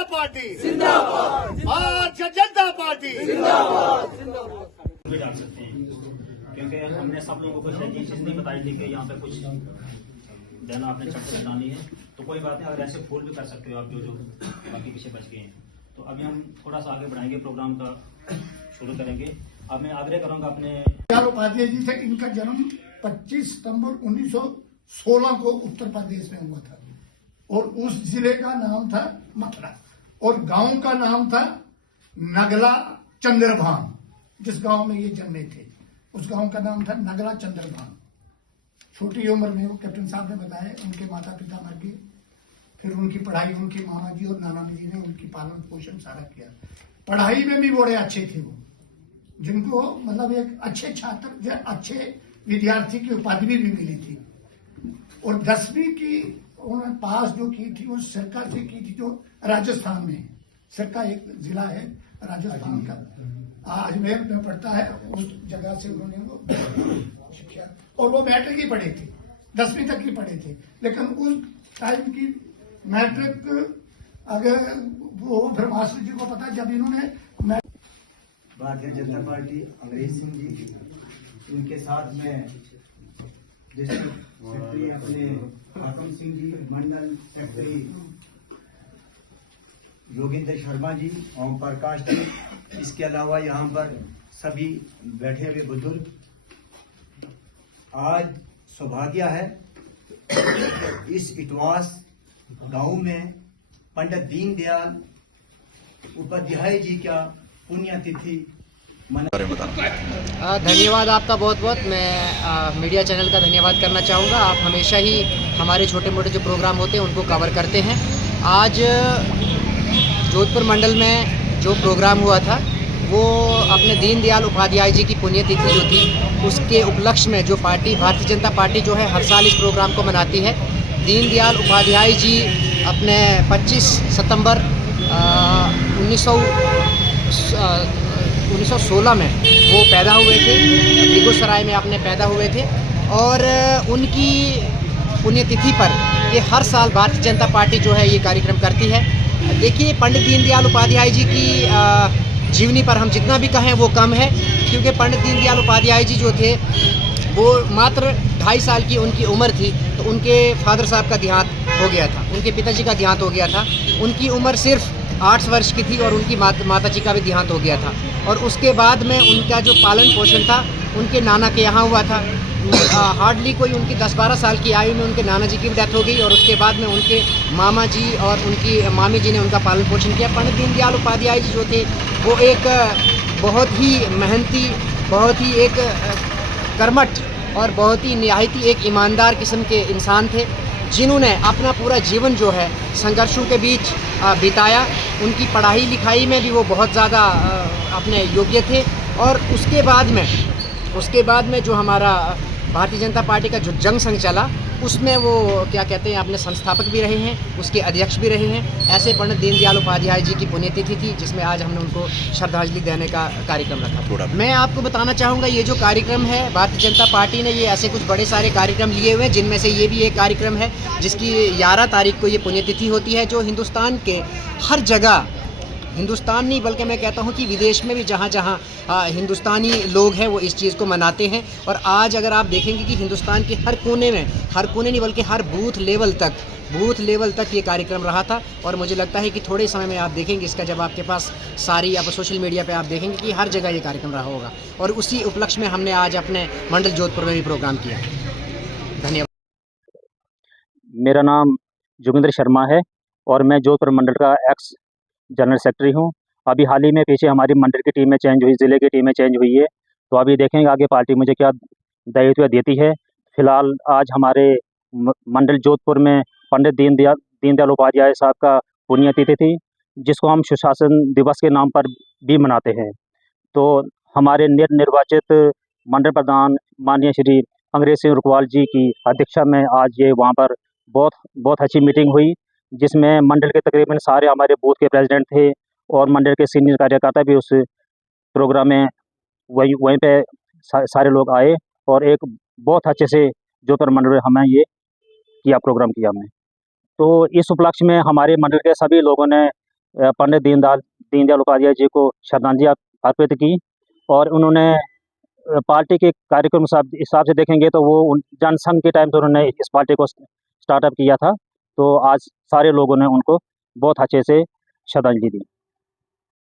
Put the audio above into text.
जनता party जिंदाबाद, Bharatiya Janata party जिंदाबाद। भी डाल सकते हैं, क्योंकि हमने सब लोगों को सही चीज नहीं बताई थी कि यहाँ पे कुछ देना आपने छत बनानी है, तो कोई बात नहीं, अगर ऐसे फूल भी कर सकते हो आप जो बाकी पीछे बच गए हैं। तो अभी हम थोड़ा सा आगे बढ़ाएंगे, प्रोग्राम का शुरू करेंगे। अब मैं आग्रह करूंगा अपने उपाध्याय जी से, इनका जन्म 25 सितंबर 1916 को उत्तर प्रदेश में हुआ था और उस जिले का नाम था मथुरा और गांव का नाम था नगला चंद्रभान। जिस गांव में ये जन्मे थे उस गांव का नाम था नगला चंद्रभान। छोटी उम्र में वो कैप्टन साहब ने बताया उनके माता पिता मर गए, फिर उनकी पढ़ाई उनके मामा जी और नाना जी ने उनकी पालन पोषण सारा किया। पढ़ाई में भी बड़े अच्छे थे वो, जिनको मतलब एक अच्छे छात्र, अच्छे विद्यार्थी की उपाधि भी मिली थी। और 10वीं की उन्होंने पास जो की थी वो सरका से की थी, जो राजस्थान में, सरका एक जिला है राजस्थान का, अजमेर में पड़ता है, उस जगह से उन्होंने वो शिक्षा, और वो मैट्रिक ही पढ़े थे, 10वीं तक ही पढ़े थे। लेकिन उस टाइम की मैट्रिक अगर वो फिर मास्टर जी को पता, जब इन्होंने भारतीय जनता पार्टी अंग्रेज सिंह जी, उनके साथ में डिस्ट्रिक्ट सेक्रेटरी अपने हाकम सिंह जी, मंडल सेक्रेटरी योगेंद्र शर्मा जी, ओम प्रकाश जी, इसके अलावा यहाँ पर सभी बैठे हुए बुजुर्ग। आज सौभाग्य है इस इटवास गांव में पंडित दीनदयाल उपाध्याय जी का पुण्यतिथि धन्यवाद आपका बहुत बहुत। मैं मीडिया चैनल का धन्यवाद करना चाहूँगा। आप हमेशा ही हमारे छोटे मोटे जो प्रोग्राम होते हैं उनको कवर करते हैं। आज जोधपुर मंडल में जो प्रोग्राम हुआ था वो अपने दीनदयाल उपाध्याय जी की पुण्यतिथि जो थी उसके उपलक्ष्य में जो पार्टी भारतीय जनता पार्टी जो है हर साल इस प्रोग्राम को मनाती है। दीनदयाल उपाध्याय जी अपने 25 सितंबर 1916 में वो पैदा हुए थे, बेगूसराय में अपने पैदा हुए थे और उनकी पुण्यतिथि पर ये हर साल भारतीय जनता पार्टी जो है ये कार्यक्रम करती है। देखिए, पंडित दीनदयाल उपाध्याय जी की जीवनी पर हम जितना भी कहें वो कम है, क्योंकि पंडित दीनदयाल उपाध्याय जी जो थे वो मात्र 2.5 साल की उनकी उम्र थी तो उनके फादर साहब का देहांत हो गया था, उनके पिताजी का देहांत हो गया था। उनकी उम्र सिर्फ 8 वर्ष की थी और उनकी माता जी का भी देहांत हो गया था। और उसके बाद में उनका जो पालन पोषण था उनके नाना के यहाँ हुआ था। हार्डली कोई उनकी 10-12 साल की आयु में उनके नाना जी की भी डेथ हो गई और उसके बाद में उनके मामा जी और उनकी मामी जी ने उनका पालन पोषण किया। पंडित दीनदयाल उपाध्याय जी जो थे वो एक बहुत ही मेहनती, बहुत ही एक कर्मठ और बहुत ही निहायती एक ईमानदार किस्म के इंसान थे, जिन्होंने अपना पूरा जीवन जो है संघर्षों के बीच बिताया। उनकी पढ़ाई लिखाई में भी वो बहुत ज़्यादा अपने योग्य थे। और उसके बाद में जो हमारा भारतीय जनता पार्टी का जो जंग संघ चला उसमें वो क्या कहते हैं अपने संस्थापक भी रहे हैं, उसके अध्यक्ष भी रहे हैं। ऐसे पंडित दीनदयाल उपाध्याय जी की पुण्यतिथि थी जिसमें आज हमने उनको श्रद्धांजलि देने का कार्यक्रम रखा। मैं आपको बताना चाहूँगा ये जो कार्यक्रम है भारतीय जनता पार्टी ने ये ऐसे कुछ बड़े सारे कार्यक्रम लिए हुए हैं, जिनमें से ये भी एक कार्यक्रम है जिसकी 11 तारीख को ये पुण्यतिथि होती है, जो हिंदुस्तान के हर जगह, हिंदुस्तान नहीं बल्कि मैं कहता हूँ कि विदेश में भी जहाँ जहाँ हिंदुस्तानी लोग हैं वो इस चीज़ को मनाते हैं। और आज अगर आप देखेंगे कि हिंदुस्तान के हर कोने नहीं बल्कि हर बूथ लेवल तक ये कार्यक्रम रहा था। और मुझे लगता है कि थोड़े समय में आप देखेंगे इसका, जब आपके पास सारी आप सोशल मीडिया पे आप देखेंगे कि हर जगह ये कार्यक्रम रहा होगा। और उसी उपलक्ष्य में हमने आज अपने मंडल जोधपुर में भी प्रोग्राम किया। धन्यवाद। मेरा नाम जोगेंद्र शर्मा है और मैं जोधपुर मंडल का एक्स जनरल सेक्रेटरी हूँ। अभी हाल ही में पीछे हमारी मंडल की टीमें चेंज हुई, ज़िले की टीमें चेंज हुई है, तो अभी देखेंगे आगे पार्टी मुझे क्या दायित्व देती है। फिलहाल आज हमारे मंडल जोधपुर में पंडित दीनदयाल उपाध्याय साहब का पुण्यतिथि थी, जिसको हम सुशासन दिवस के नाम पर भी मनाते हैं। तो हमारे निर्वाचित मंडल प्रधान माननीय श्री अंग्रेज सिंह रुकवाल जी की अध्यक्षता में आज ये वहाँ पर बहुत अच्छी मीटिंग हुई, जिसमें मंडल के तकरीबन सारे हमारे बूथ के प्रेसिडेंट थे और मंडल के सीनियर कार्यकर्ता भी उस प्रोग्राम में वहीं पे सारे लोग आए और एक बहुत अच्छे से जोधपुर मंडल में हमें ये प्रोग्राम किया हमने। तो इस उपलक्ष्य में हमारे मंडल के सभी लोगों ने पंडित दीनदयाल उपाध्याय जी को श्रद्धांजलि अर्पित की। और उन्होंने पार्टी के कार्यक्रम हिसाब से देखेंगे तो वो जनसंघ के टाइम से उन्होंने इस पार्टी को स्टार्टअप किया था। तो आज सारे लोगों ने उनको बहुत अच्छे से श्रद्धांजलि दी।